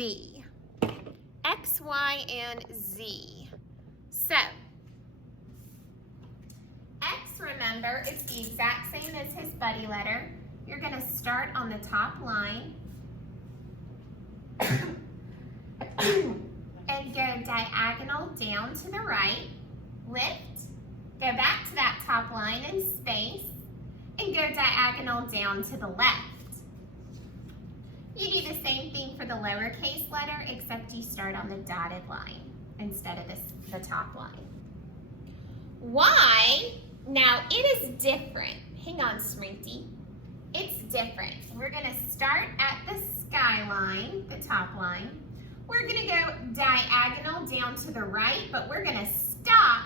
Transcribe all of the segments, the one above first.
Z. X, Y, and Z. So, X, remember, is the exact same as his buddy letter. You're going to start on the top line and go diagonal down to the right, lift, go back to that top line and space, and go diagonal down to the left. You do the same thing for the lowercase letter, except you start on the dotted line instead of the top line. Y, now it is different. Hang on, Smriti. It's different. We're going to start at the skyline, the top line. We're going to go diagonal down to the right, but we're going to stop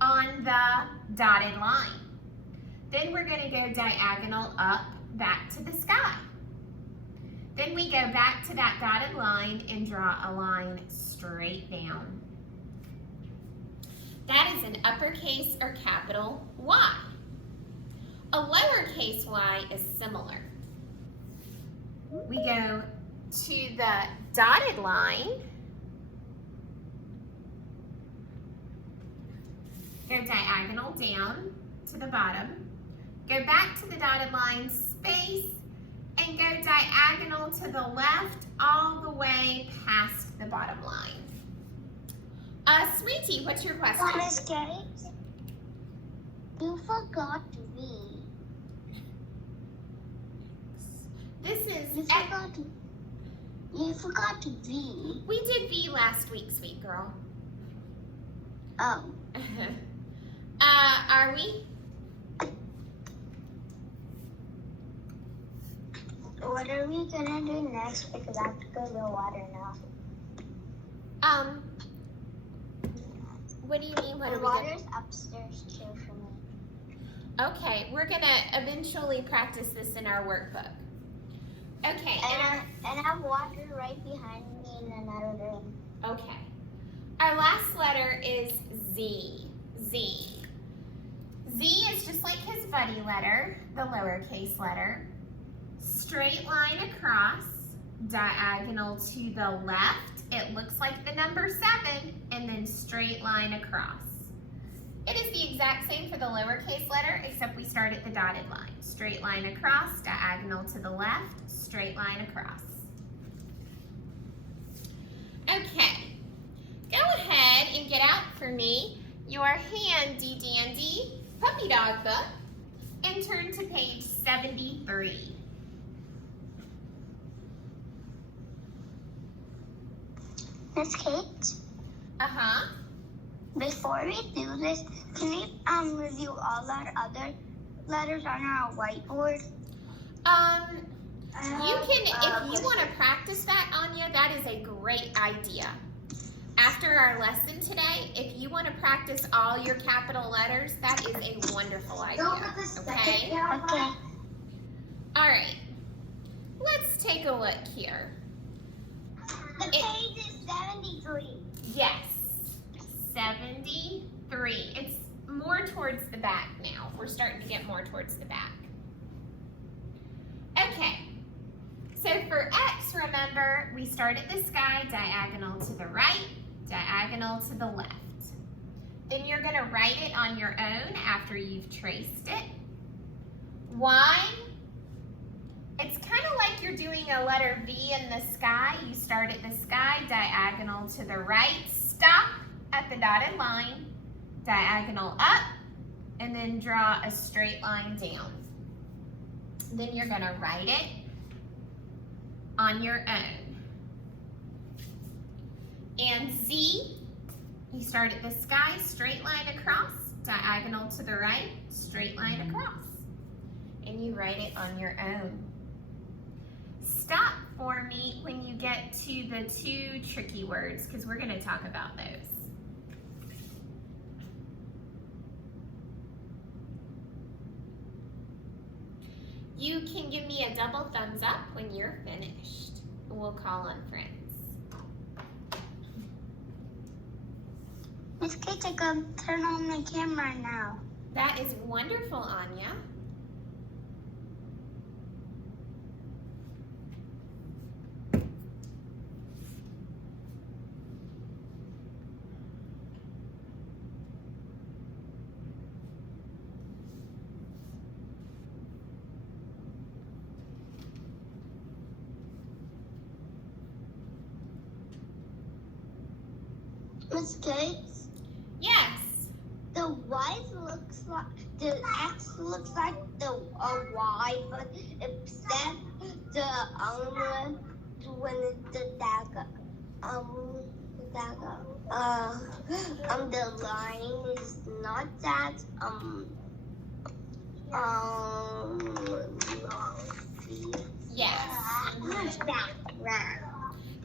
on the dotted line. Then we're going to go diagonal up back to the sky. Then we go back to that dotted line and draw a line straight down. That is an uppercase or capital Y. A lowercase y is similar. We go to the dotted line, go diagonal down to the bottom, go back to the dotted line, space, and go diagonal to the left all the way past the bottom line. Sweetie, what's your question? Miss Kate, you forgot V. This is... You forgot V. We did V last week, sweet girl. Oh. Are we? What are we gonna do next? Because I have to go to the water now. What do you mean? What The are we water's upstairs too for me. Okay, we're gonna eventually practice this in our workbook. Okay. And I have water right behind me in another room. Okay. Our last letter is Z. Z. Z is just like his buddy letter, the lowercase letter. Straight line across, diagonal to the left. It looks like the number 7, and then straight line across. It is the exact same for the lowercase letter, except we start at the dotted line. Straight line across, diagonal to the left, straight line across. Okay, go ahead and get out for me your handy dandy puppy dog book and turn to page 73. Miss Kate, before we do this, can we review all our other letters on our whiteboard? You can, if you want to practice that, Anya, that is a great idea. After our lesson today, if you want to practice all your capital letters, that is a wonderful idea, okay? Okay. All right, let's take a look here. The page is 73. Yes, 73. It's more towards the back now. We're starting to get more towards the back. Okay, so for X, remember, we start at the sky, diagonal to the right, diagonal to the left. Then you're going to write it on your own after you've traced it. Y, it's kind of like you're doing a letter V in the sky. You start at the sky, diagonal to the right, stop at the dotted line, diagonal up, and then draw a straight line down. Then you're going to write it on your own. And Z, you start at the sky, straight line across, diagonal to the right, straight line across. And you write it on your own. Stop for me when you get to the 2 tricky words, because we're going to talk about those. You can give me a double thumbs up when you're finished. We'll call on friends. Miss Kate, I can turn on the camera now. That is wonderful, Anya. Miss Kate, Yes. the Y looks like the X looks like the Y, but except the when the dagger the line is not that Yes.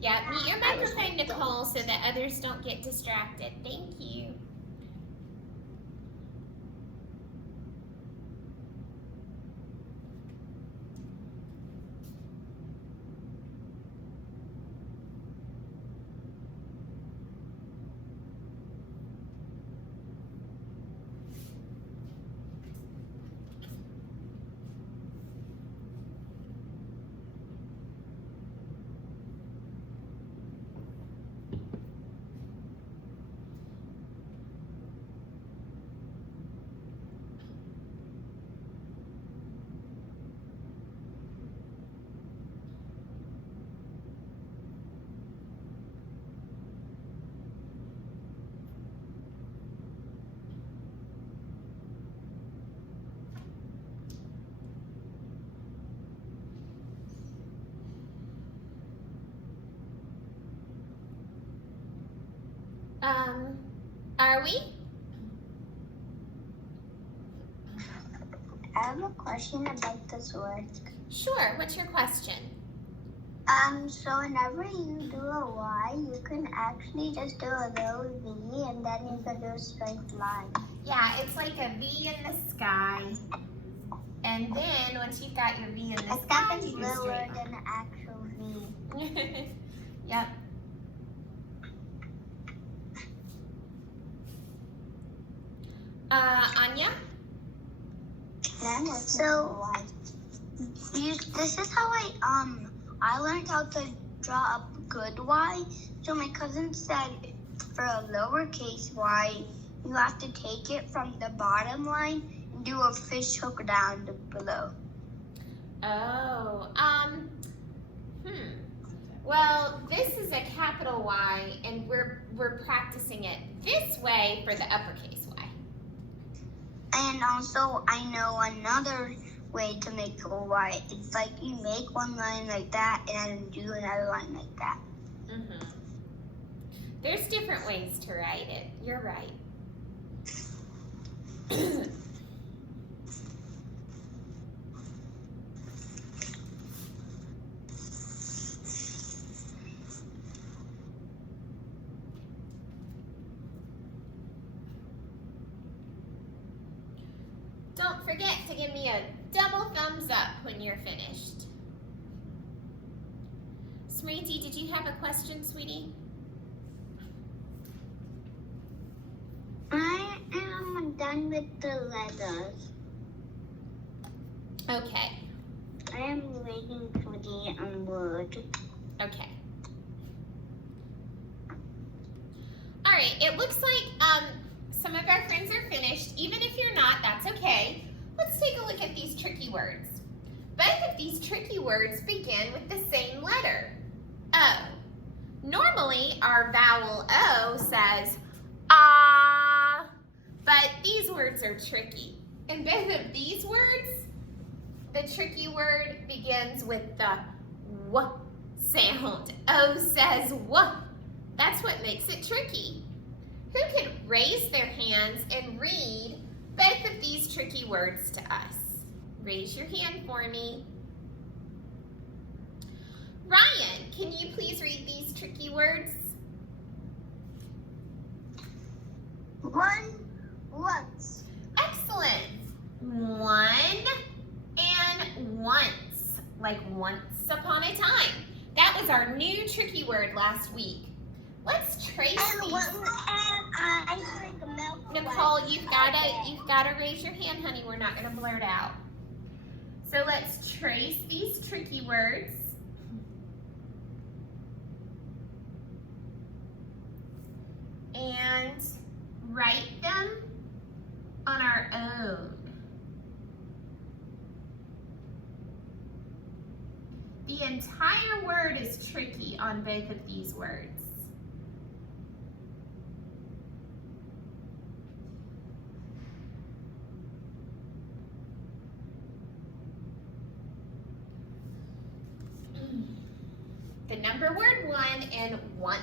Yeah, mute your microphone, Nicole, so that others don't get distracted. Thank you. Are we? I have a question about this word. Sure. What's your question? So whenever you do a Y, you can actually just do a little V and then you can do a straight line. Yeah, it's like a V in the sky. And then once you've got your V in the sky, It's you do littler straight than an actual V. line. Yep. Anya? So this is how I learned how to draw a good Y. So my cousin said for a lowercase y, you have to take it from the bottom line and do a fish hook down below. Oh, Well, this is a capital Y, and we're practicing it this way for the uppercase Y. And also, I know another way to make a Y. It's like you make one line like that and do another line like that. Mm-hmm. There's different ways to write it. You're right. Don't forget to give me a double thumbs up when you're finished. Smriti, did you have a question, sweetie? I am done with the letters. Okay. I am waiting for the word. Okay. All right, it looks like some of our friends are finished. Even if you're not, that's okay. Let's take a look at these tricky words. Both of these tricky words begin with the same letter, O. Normally, our vowel O says, ah, but these words are tricky. In both of these words, the tricky word begins with the W sound. O says W. That's what makes it tricky. Who could raise their hands and read both of these tricky words to us? Raise your hand for me. Ryan, can you please read these tricky words? Once. Excellent. One and once, like once upon a time. That was our new tricky word last week. Let's trace these. Nicole, you've gotta raise your hand, honey. We're not gonna blurt out. So let's trace these tricky words. And write them on our own. The entire word is tricky on both of these words. number word 1 in once.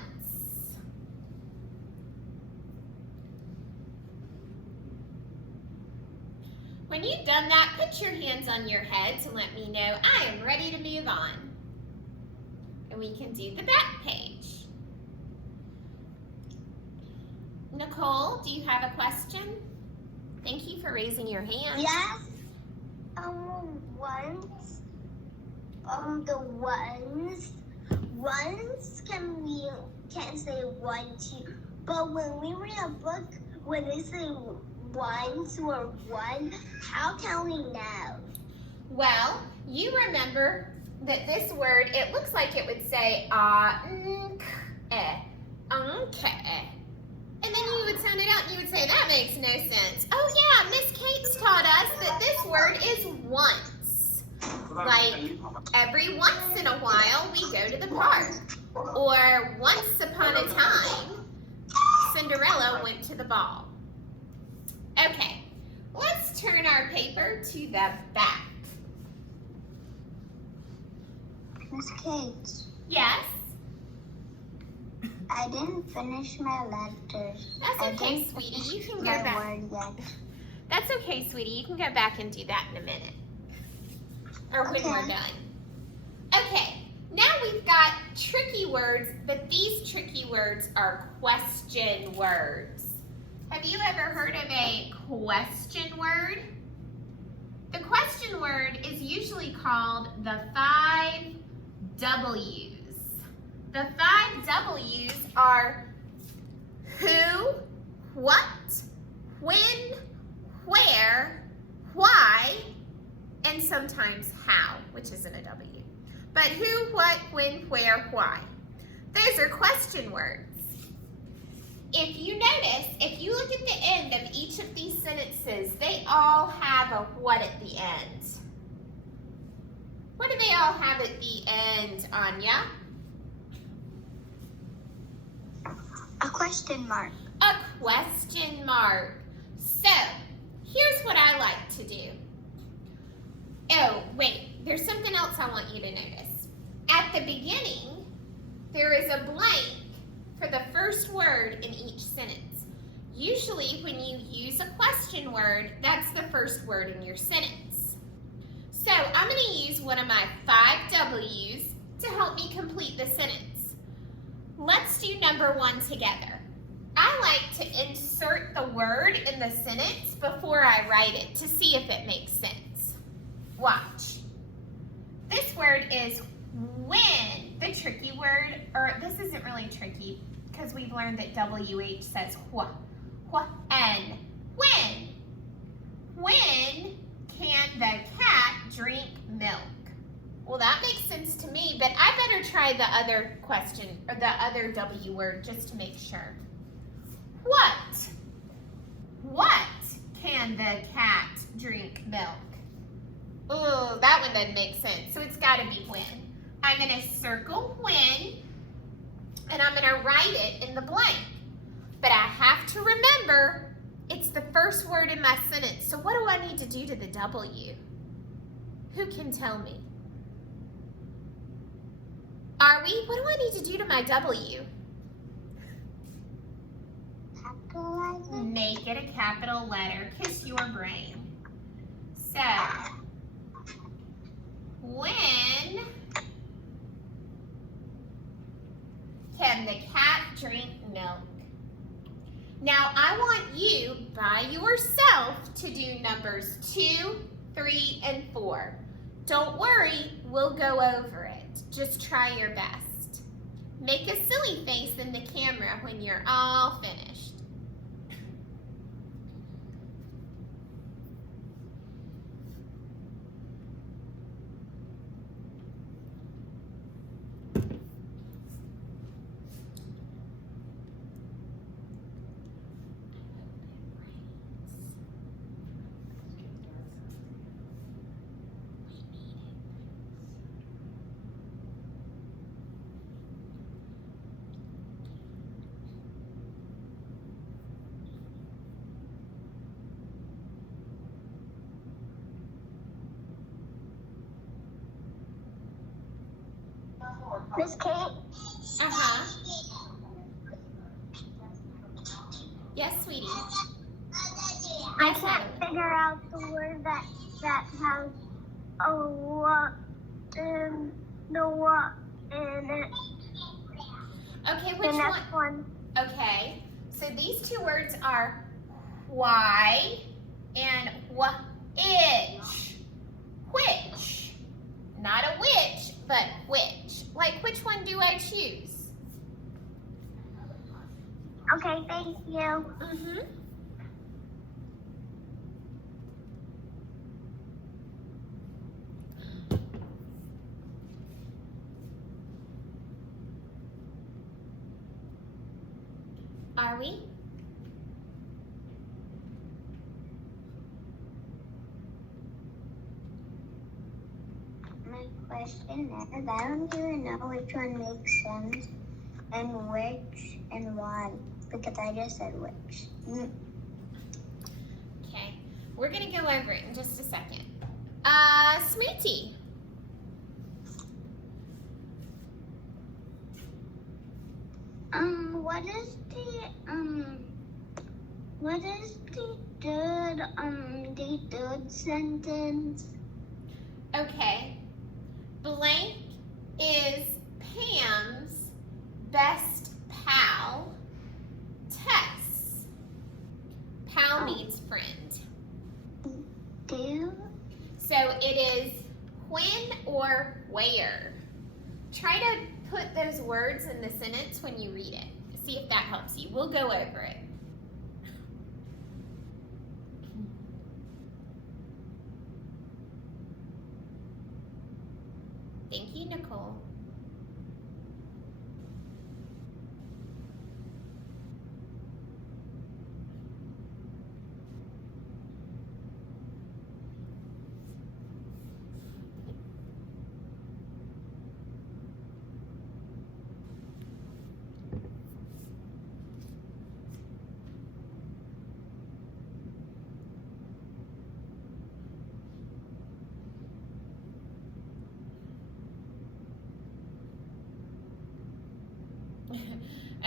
When you've done that, put your hands on your head to let me know I am ready to move on. And we can do the back page. Nicole, do you have a question? Thank you for raising your hand. Yes. Ones can say 1, 2. But when we read a book, when they say ones or 1, how can we know? Well, you remember that this word, it looks like it would say and then you would sound it out and you would say, that makes no sense. Oh yeah, Miss Kate's taught us that this word is once. Like every once in a while we go to the park. Or once upon a time, Cinderella went to the ball. Okay, let's turn our paper to the back. Miss Kate, Yes? I didn't finish my letters. That's okay, sweetie. You can go back. Word yet. That's okay, sweetie. You can go back and do that in a minute. Or when Okay. we're done. Okay, now we've got tricky words, but these tricky words are question words. Have you ever heard of a question word? The question word is usually called the 5 W's. The 5 W's are who, what, when, where, why, and sometimes how, which isn't a W. But who, what, when, where, why. Those are question words. If you notice, if you look at the end of each of these sentences, they all have a what at the end. What do they all have at the end, Anya? A question mark. A question mark. So, here's what I like to do. Oh, wait, there's something else I want you to notice. At the beginning, there is a blank for the first word in each sentence. Usually, when you use a question word, that's the first word in your sentence. So, I'm going to use one of my 5 W's to help me complete the sentence. Let's do number 1 together. I like to insert the word in the sentence before I write it to see if it makes sense. Watch. This word is when. The tricky word, or this isn't really tricky because we've learned that WH says wh, and. When. When can the cat drink milk? Well, that makes sense to me, but I better try the other question, or the other W word, just to make sure. What? What can the cat drink milk? Oh, that one doesn't make sense, so it's got to be when. I'm going to circle when, and I'm going to write it in the blank. But I have to remember, it's the first word in my sentence, so what do I need to do to the W? Who can tell me? What do I need to do to my W? Capitalize it. Make it a capital letter. Kiss your brain. So, when can the cat drink milk? Now, I want you, by yourself, to do numbers 2, 3, and 4. Don't worry, we'll go over it. Just try your best. Make a silly face in the camera when you're all finished. Miss Kate? Uh-huh. Yes, sweetie. I can't figure out the word that has a what in the what in it. Okay, The which next one. Okay, so these two words are why and which. Which. Not a witch, but which. Like, which one do I choose? Okay, thank you. Mm-hmm. Are we? My question is, I don't even know which one makes sense and which and why, because I just said which. Okay, we're gonna go over it in just a second. Smoothie. What is the third sentence? Okay, blank is Pam's best pal, Tess. Pal means friend. Do? So it is when or where. Try to put those words in the sentence when you read it. See if that helps you. We'll go over it. Thank you, Nicole.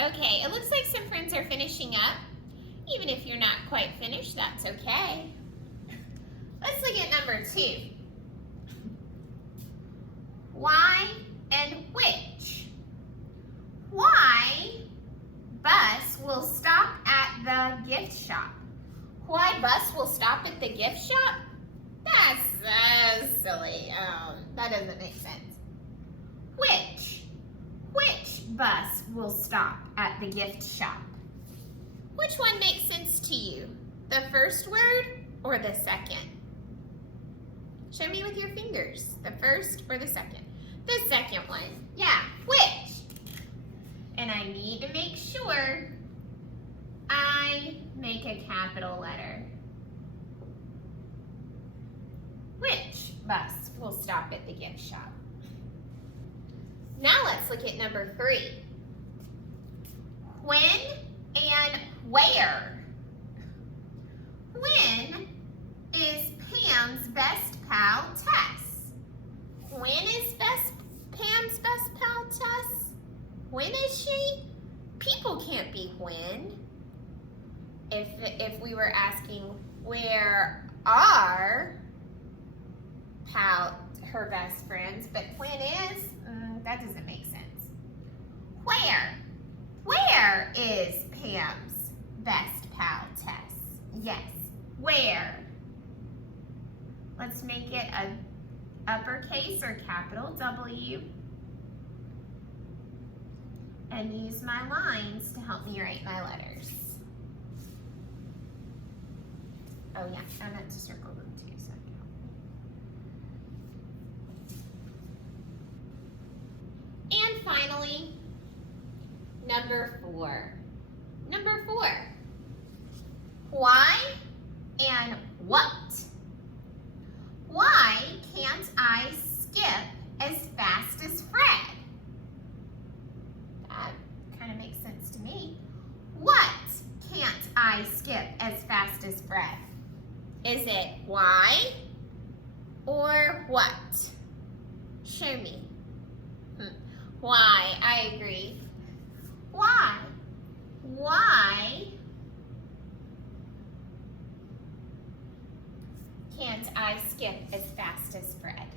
Okay, it looks like some friends are finishing up. Even if you're not quite finished, that's okay. Let's look at number 2. Why and which. Why bus will stop at the gift shop? Why bus will stop at the gift shop? That's so silly. That doesn't make sense. Which bus will stop at the gift shop? Which one makes sense to you? The first word or the second? Show me with your fingers. The first or the second? The second one. Yeah, which? And I need to make sure I make a capital letter. Which bus will stop at the gift shop? Now let's look at number 3. When and where. When is Pam's best pal Tess? When is Pam's best pal Tess? When is she? People can't be when. If we were asking where are her best friends, but when is, that doesn't make sense. Where is Pam's best pal Tess? Yes, where? Let's make it a uppercase or capital W and use my lines to help me write my letters. Oh yeah, I meant to circle them too, so I can help. And finally, number 4. Number 4. Why and what? Why can't I skip as fast as Fred? That kind of makes sense to me. What can't I skip as fast as Fred? Is it why or what? Show me. Why? I agree. Why? Why can't I skip as fast as Fred?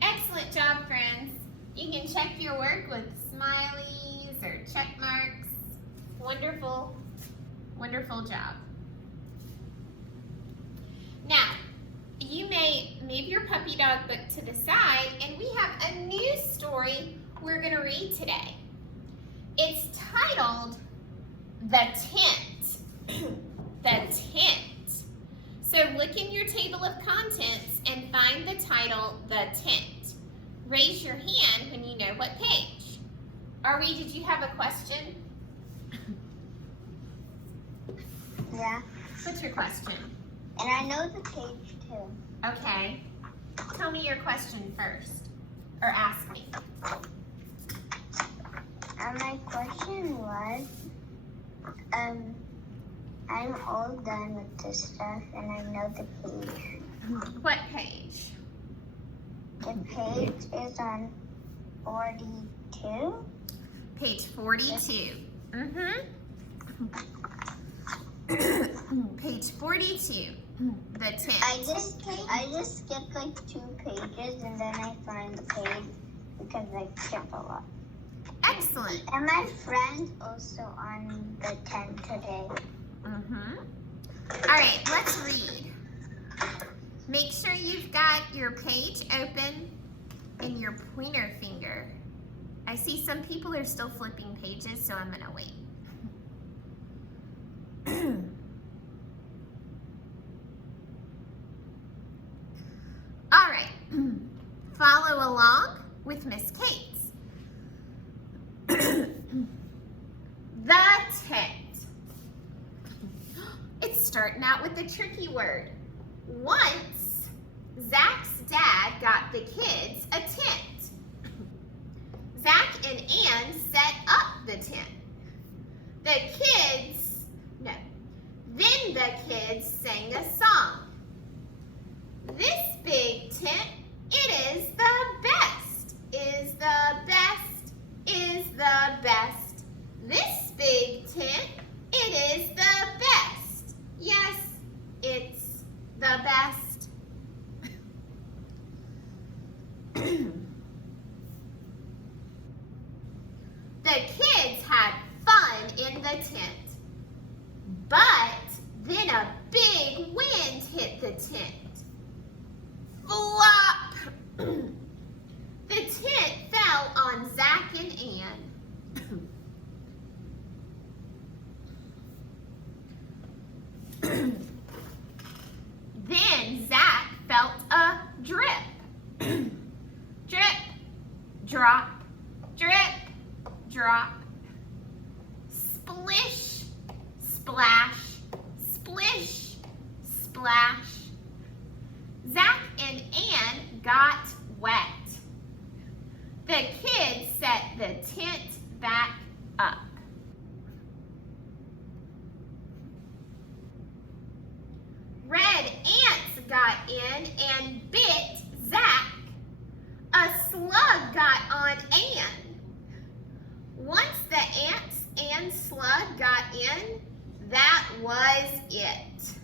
Excellent job, friends. You can check your work with smileys or check marks. Wonderful, wonderful job. Now, you may move your puppy dog book to the side, and we have a new story we're going to read today. It's titled The Tent. The Tent. So look in your table of contents and find the title, The Tent. Raise your hand when you know what page. Ari, did you have a question? Yeah. What's your question? And I know the page too. Okay. Tell me your question first. Or ask me. My question was, I'm all done with this stuff and I know the page. What page? The page is on 42. Page 42. Page 42. The tent. I just skipped like 2 pages and then I find the page because I skipped a lot. Excellent. And my friend's also on the tent today. All right, let's read. Make sure you've got your page open and your pointer finger. I see some people are still flipping pages, so I'm going to wait. All right, follow along with Miss Kate's. The tent. It's starting out with a tricky word. Once, Zach's dad got the kids a tent. Zach and Ann set up the tent. Then the kids sang a song. This big tent, it is the best, is the best, is the best. This big tent, it is the best. Yes, it's the best. The kids had fun in the tent, but then a big wind hit the tent. Flop! The tent fell on Zach and Ann. Then Zach felt a drip. Drip, drop, drip, drop. Splish, splash, splish, splash. Zach and Ann got wet. The kids set the tent back up. Red ants got in and bit Zach. A slug got on Ann. Once the ants and slug got in, that was it.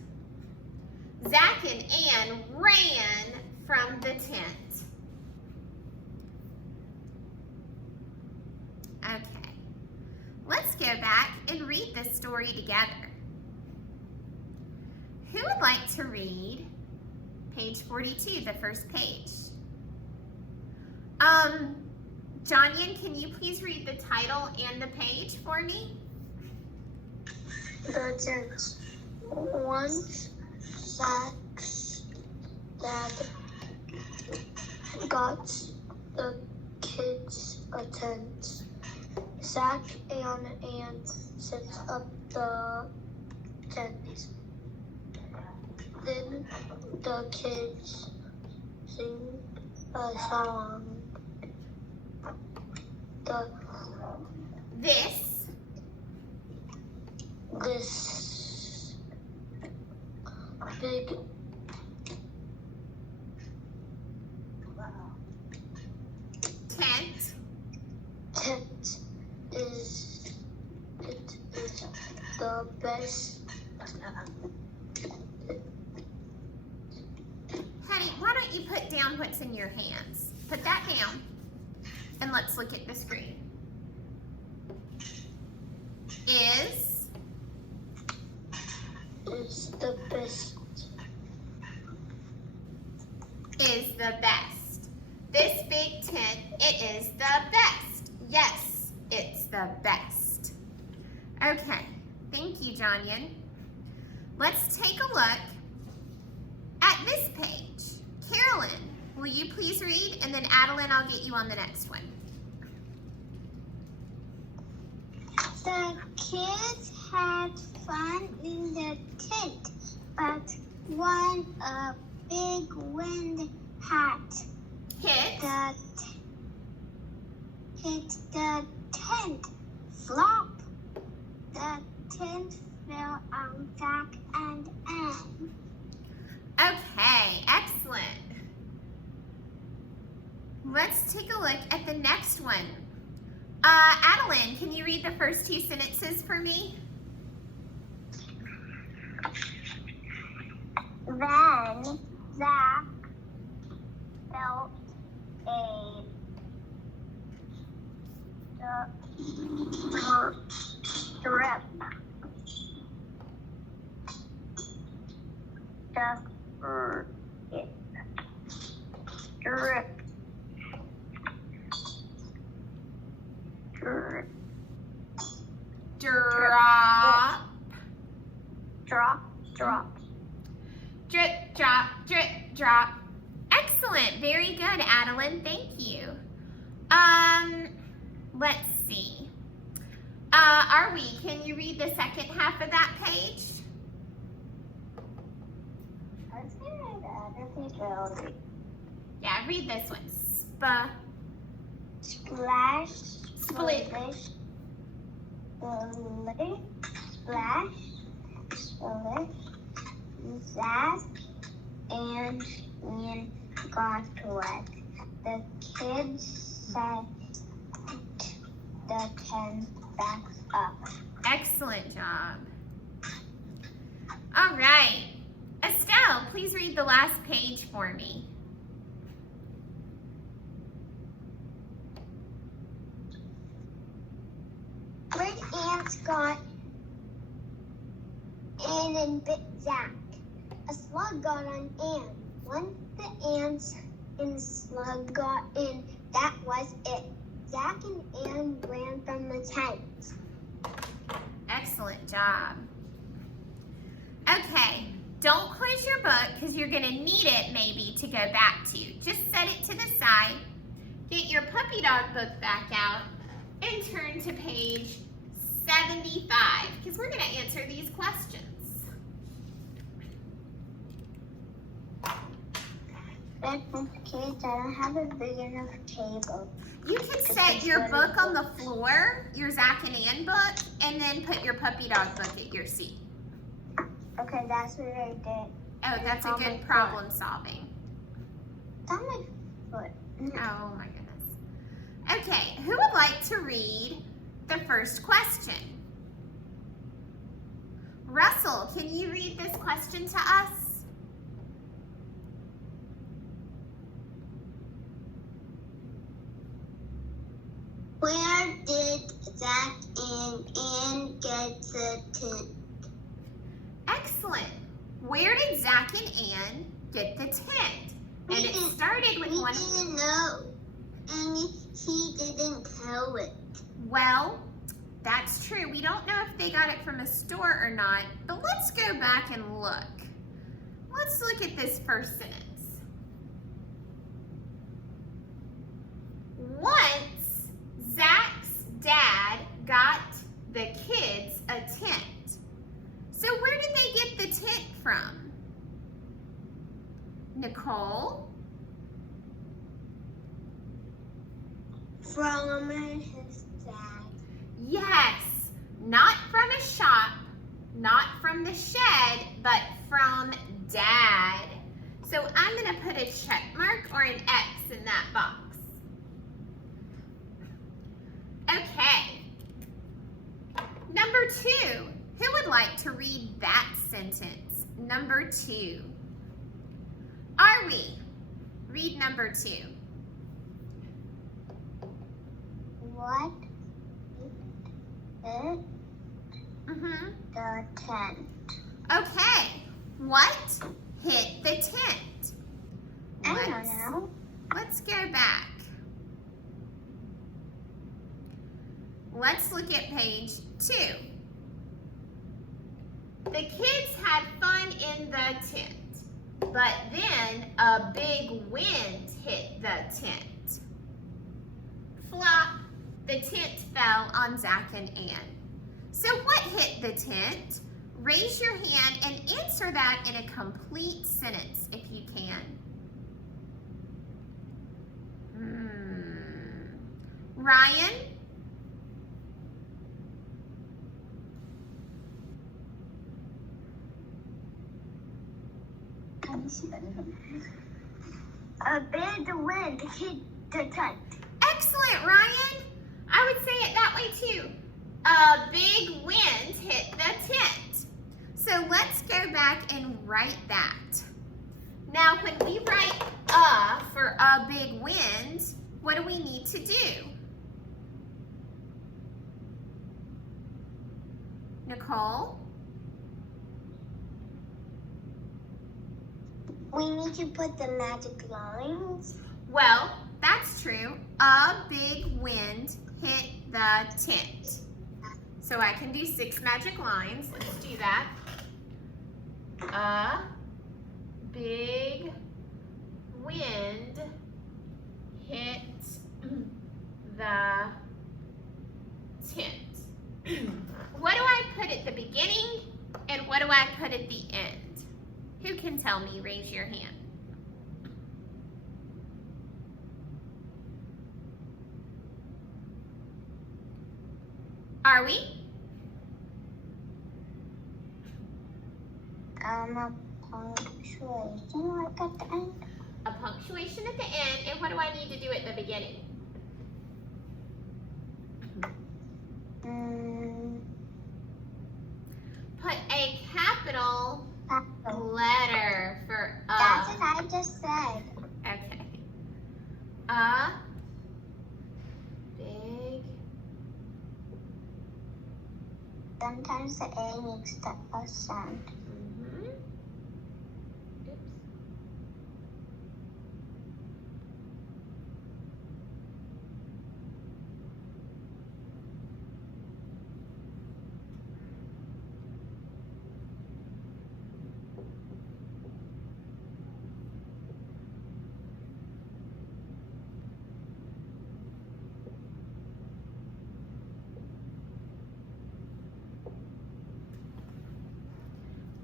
Zach and Ann ran from the tent. Okay, let's go back and read this story together. Who would like to read page 42, the first page? Jonyan, can you please read the title and the page for me? The tent. Once Zach's dad got the kids a tent. Zach and Ann set up the tent. Then the kids sing a song. This big it is the best. Honey, why don't you put down what's in your hands? Put that down, and let's look at the screen. Is The best. Is the best. This big tent, it is the best. Yes, it's the best. Okay, thank you, Jonyan. Let's take a look at this page. Carolyn, will you please read? And then Adeline, I'll get you on the next one. The kids had fun in the tent, but when a big wind Hit hit the tent. Flop! The tent fell on Jack and Anne. Okay, excellent. Let's take a look at the next one. Adeline, can you read the first two sentences for me? Then Zach felt a drip. Drop. Drip, drop, drip, drop. Excellent. Very good, Adeline. Thank you. Let's see. Can you read the second half of that page? Yeah, read this one. Splash. Split. Splash. Split. Zach and Ian got wet. The kids set the tent back up. Excellent job. All right. Estelle, please read the last page for me. Great ants got in and bit Zach. A slug got on Anne. Once the ants and the slug got in, that was it. Zach and Anne ran from the tent. Excellent job. Okay, don't close your book because you're going to need it maybe to go back to. Just set it to the side, get your puppy dog book back out, and turn to page 75 because we're going to answer these questions. Kids, I don't have a big enough table. You can set your book on the floor, your Zach and Ann book, and then put your puppy dog book at your seat. Okay, that's what I did. Oh, that's a good problem solving. It's on my foot. Oh my goodness. Okay, who would like to read the first question? Russell, can you read this question to us? Where did Zach and Ann get the tent? Excellent. Where did Zach and Ann get the tent? And it started with one. We didn't know. And he didn't tell it. Well, that's true. We don't know if they got it from a store or not, but let's go back and look. Let's look at this first sentence. Once Zach's dad got the kids a tent. So where did they get the tent from? Nicole? From his dad. Yes, not from a shop, not from the shed, but from Dad. So I'm going to put a check mark or an X in that box. 2. Who would like to read that sentence? Number 2. Are we? Read number 2. What hit the tent? Okay. What hit the tent? I don't know. Let's go back. Let's look at page 2. The kids had fun in the tent, but then a big wind hit the tent. Flop, the tent fell on Zach and Ann. So what hit the tent? Raise your hand and answer that in a complete sentence if you can. Ryan? A big wind hit the tent. Excellent, Ryan. I would say it that way too. A big wind hit the tent. So let's go back and write that. Now, when we write for a big wind, what do we need to do? Nicole? We need to put the magic lines. Well, that's true. A big wind hit the tent. So I can do 6 magic lines. Let's do that. A big wind hit the tent. What do I put at the beginning and what do I put at the end? Who can tell me? Raise your hand. Are we? A punctuation like at the end. A punctuation at the end, and what do I need to do at the beginning? Put a capital letter for a. That's what I just said. Okay. A big. Sometimes the A makes a sound. Oops.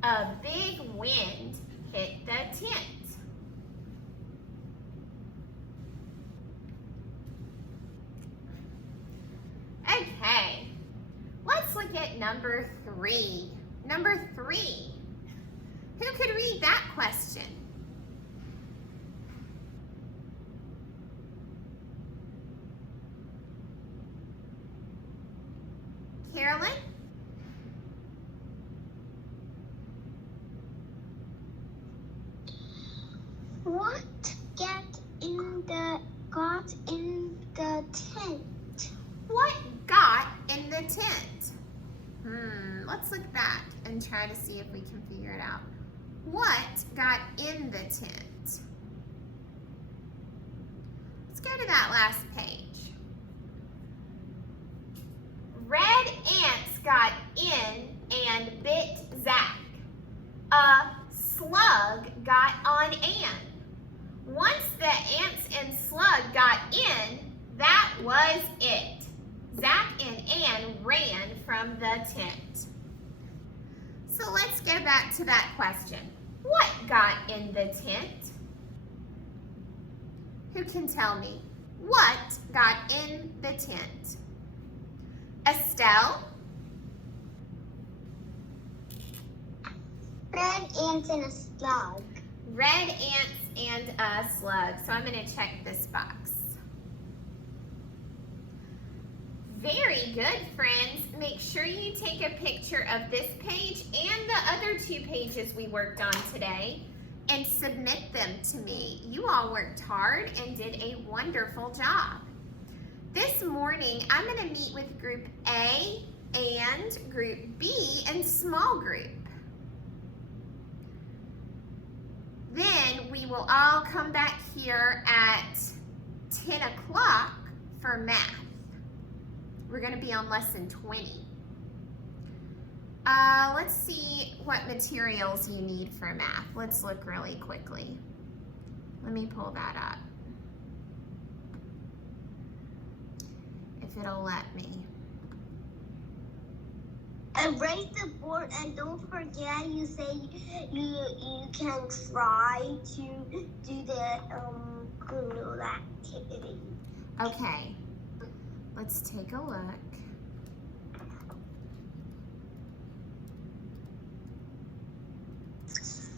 A big wind hit the tent. Okay, let's look at number 3. Number 3, who could read that question? Carolyn? What got in the tent? What got in the tent? Let's look back and try to see if we can figure it out. What got in the tent? Let's go to that last page. Red ants got in and bit Zach. A slug got on Ann. Once the ants and slug got in, that was it. Zach and Ann ran from the tent. So let's go back to that question. What got in the tent? Who can tell me? What got in the tent? Estelle? Red ants and a slug. Red ants and a slug. So I'm going to check this box. Very good, friends. Make sure you take a picture of this page and the other 2 pages we worked on today and submit them to me. You all worked hard and did a wonderful job. This morning, I'm going to meet with Group A and Group B in small group. Then we will all come back here at 10 o'clock for math. We're going to be on lesson 20. Let's see what materials you need for math. Let's look really quickly. Let me pull that up. If it'll let me. And write the board, and don't forget you say you can try to do the Google activity. Okay, let's take a look.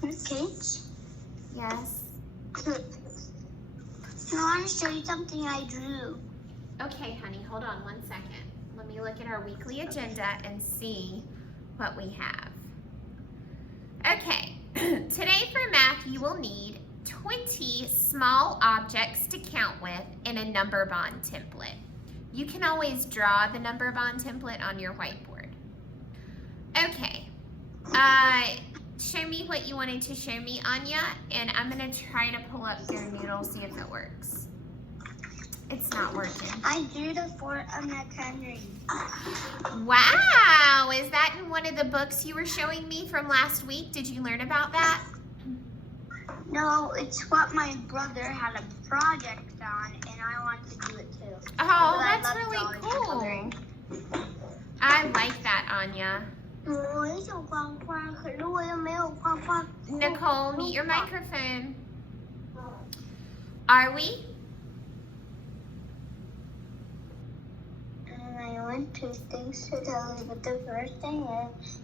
Okay. Yes. I want to show you something I drew. Okay, honey, hold on 1 second. Let me look at our weekly agenda and see what we have. Okay, today for math, you will need 20 small objects to count with in a number bond template. You can always draw the number bond template on your whiteboard. Okay, show me what you wanted to show me, Anya, and I'm gonna try to pull up your noodle, see if it works. It's not working. I drew the Fort McHenry. Wow, is that in one of the books you were showing me from last week? Did you learn about that? No, it's what my brother had a project on, and I want to do it too. Oh, Because I that's love really drawing and cool. coloring. I like that, Anya. Nicole, meet your microphone. Are we? And I want 2 things to tell you, but the first thing is